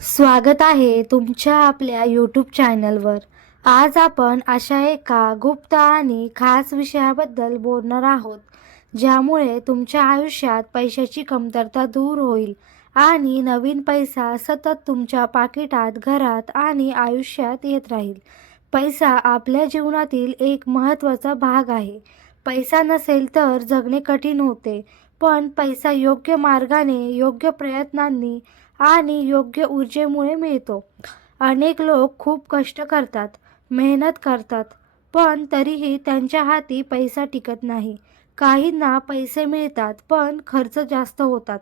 स्वागत आहे तुमच्या आपल्या यूट्यूब चॅनलवर आज आपण अशा एका गुप्त आणि खास विषयाबद्दल बोलणार आहोत ज्यामुळे तुमच्या आयुष्यात पैशाची कमतरता दूर होईल आणि नवीन पैसा सतत तुमच्या पाकिटात घरात आणि आयुष्यात येत राहील. पैसा आपल्या जीवनातील एक महत्त्वाचा भाग आहे. पैसा नसेल तर जगणे कठीण होते पण पैसा योग्य मार्गाने योग्य प्रयत्नांनी आणि योग्य ऊर्जेमुळे मिळतो. अनेक लोक खूप कष्ट करतात मेहनत करतात पण तरीही त्यांच्या हाती पैसा टिकत नाही. काहींना पैसे मिळतात पण खर्च जास्त होतात.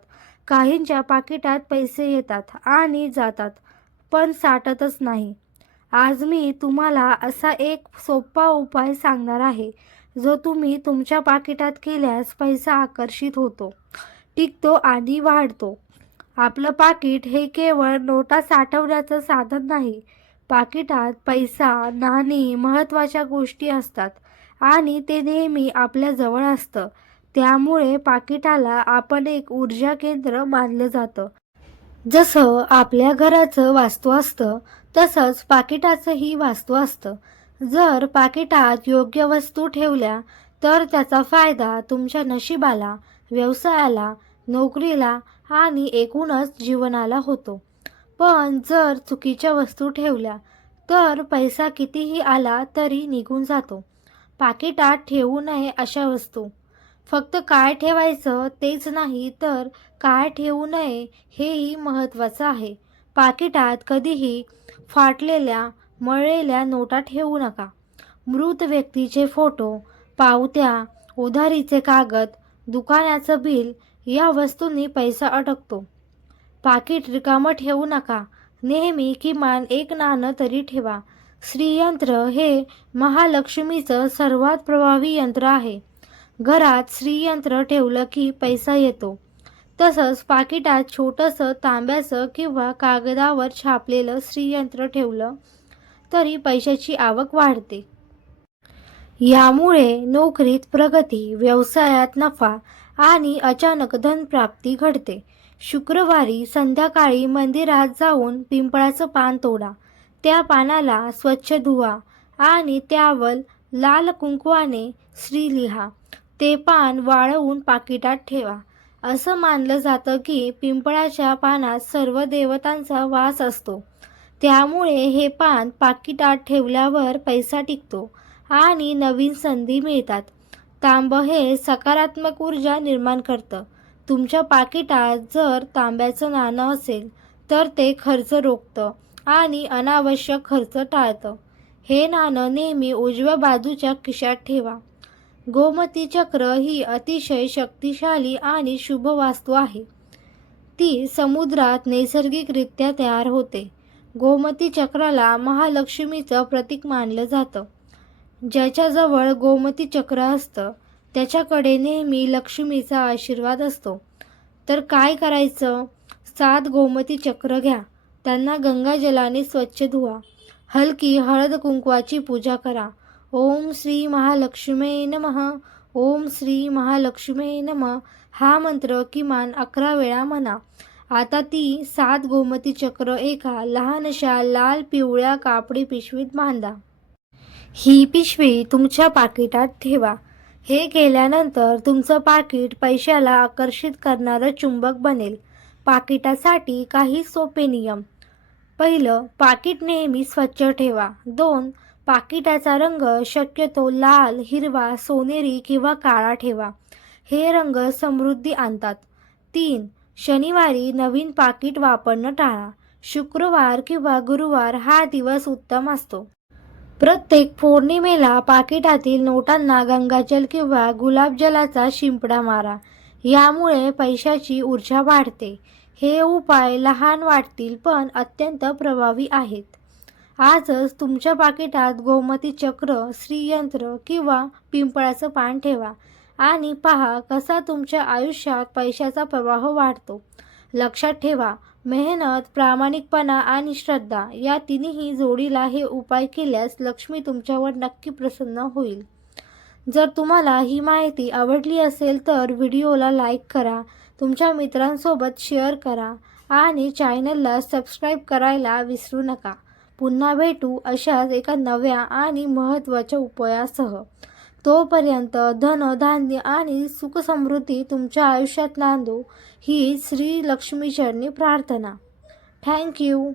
काहींच्या पाकिटात पैसे येतात आणि जातात पण साठतच नाही. आज मी तुम्हाला असा एक सोपा उपाय सांगणार आहे जो तुम्ही तुमच्या पाकिटात केल्यास पैसा आकर्षित होतो. टिकतो आणि वाढतो. आपलं पाकिट हे केवळ नोटा साठवण्याचं साधन नाही. पाकिटात पैसा नाणी महत्त्वाच्या गोष्टी असतात आणि ते नेहमी आपल्याजवळ असतं. त्यामुळे पाकिटाला आपण एक ऊर्जा केंद्र मानलं जातं. जसं आपल्या घराचं वास्तू असतं तसंच पाकिटाचंही वास्तू असतं. जर पाकिटात योग्य वस्तू ठेवल्या तर त्याचा फायदा तुमच्या नशिबाला व्यवसायाला नोकरीला आणि एकूणच जीवनाला होतो. पण जर चुकीच्या वस्तू ठेवल्या तर पैसा कितीही आला तरी निघून जातो. पाकिटात ठेवू नये अशा वस्तू. फक्त काय ठेवायचं तेच नाही तर काय ठेवू नये हेही महत्त्वाचं आहे. पाकिटात कधीही फाटलेल्या मळलेल्या नोटा ठेवू नका. मृत व्यक्तीचे फोटो पावत्या उधारीचे कागद दुकानाचं बिल या वस्तूंनी पैसा अटकतो पाकिट रिकामं ठेवू नका. नेहमी किमान एक नाणं तरी ठेवा. श्रीयंत्र हे महालक्ष्मीचं सर्वात प्रभावी यंत्र आहे. घरात श्रीयंत्र ठेवलं की पैसा येतो. तसंच पाकिटात छोटंसं तांब्याचं किंवा कागदावर छापलेलं श्रीयंत्र ठेवलं तरी पैशाची आवक वाढते. यामुळे नोकरीत प्रगती व्यवसायात नफा आणि अचानक धनप्राप्ती घडते. शुक्रवारी संध्याकाळी मंदिरात जाऊन पिंपळाचं पान तोडा. त्या पानाला स्वच्छ धुवा आणि त्यावर लाल कुंकवाने श्री लिहा. ते पान वाळवून पाकिटात ठेवा. असं मानलं जातं की पिंपळाच्या पानात सर्व देवतांचा वास असतो. त्यामुळे हे पान पाकिटात ठेवल्यावर पैसा टिकतो. आणि नवीन संधी मिळतात. तांब हे सकारात्मक ऊर्जा निर्माण करतं. तुमच्या पाकिटात जर तांब्याचं नाणं असेल तर ते खर्च रोखतं आणि अनावश्यक खर्च टाळतं. हे नाणं नेहमी उजव्या बाजूच्या खिशात ठेवा. गोमती चक्र ही अतिशय शक्तिशाली आणि शुभ वास्तू आहे. ती समुद्रात नैसर्गिकरित्या तयार होते. गोमती चक्राला महालक्ष्मीचं प्रतीक मानलं जातं. ज्याच्याजवळ गोमती चक्र असतं त्याच्याकडे नेहमी लक्ष्मीचा आशीर्वाद असतो. तर काय करायचं? सात गोमती चक्र घ्या. त्यांना गंगाजलाने स्वच्छ धुवा. हलकी हळद कुंकवाची पूजा करा. ओम श्री महालक्ष्मे नमः. ओम श्री महालक्ष्मे नमः. हा मंत्र किमान अकरा वेळा म्हणा. आता ती सात गोमती चक्र एका लहानशा लाल पिवळ्या कापडी पिशवीत बांधा. ही पिशवी तुमच्या पाकिटात ठेवा. हे केल्यानंतर तुमचं पाकिट पैशाला आकर्षित करणारं चुंबक बनेल. पाकिटासाठी काही सोपे नियम. पहिलं पाकिट नेहमी स्वच्छ ठेवा. दोन पाकिटाचा रंग शक्यतो लाल हिरवा सोनेरी किंवा काळा ठेवा. हे रंग समृद्धी आणतात. तीन शनिवारी नवीन पाकिट वापरणं टाळा. शुक्रवार किंवा गुरुवार हा दिवस उत्तम असतो. प्रत्येक पौर्णिमेला पाकिटातील नोटांना गंगाजल किंवा गुलाबजलाचा शिंपडा मारा. यामुळे पैशाची ऊर्जा वाढते. हे उपाय लहान वाटतील पण अत्यंत प्रभावी आहेत. आजच तुमच्या पाकिटात गोमती चक्र श्रीयंत्र किंवा पिंपळाचं पान ठेवा आणि पहा कसा तुमच्या आयुष्यात पैशाचा प्रवाह वाढतो. लक्षात ठेवा मेहनत प्रामाणिकपणा आणि श्रद्धा या तिन्ही जोडीला हे उपाय केल्यास लक्ष्मी तुमच्यावर नक्की प्रसन्न होईल. जर तुम्हाला ही माहिती आवडली असेल तर व्हिडिओला लाईक करा तुमच्या मित्रांसोबत शेअर करा आणि चॅनलला सबस्क्राईब करायला विसरू नका. पुन्हा भेटू अशाच एका नव्या आणि महत्त्वाच्या उपायासह. तोपर्यंत धन धान्य आणि सुखसमृद्धी तुमच्या आयुष्यात नांदो. ही श्री लक्ष्मीचरणी प्रार्थना. थँक्यू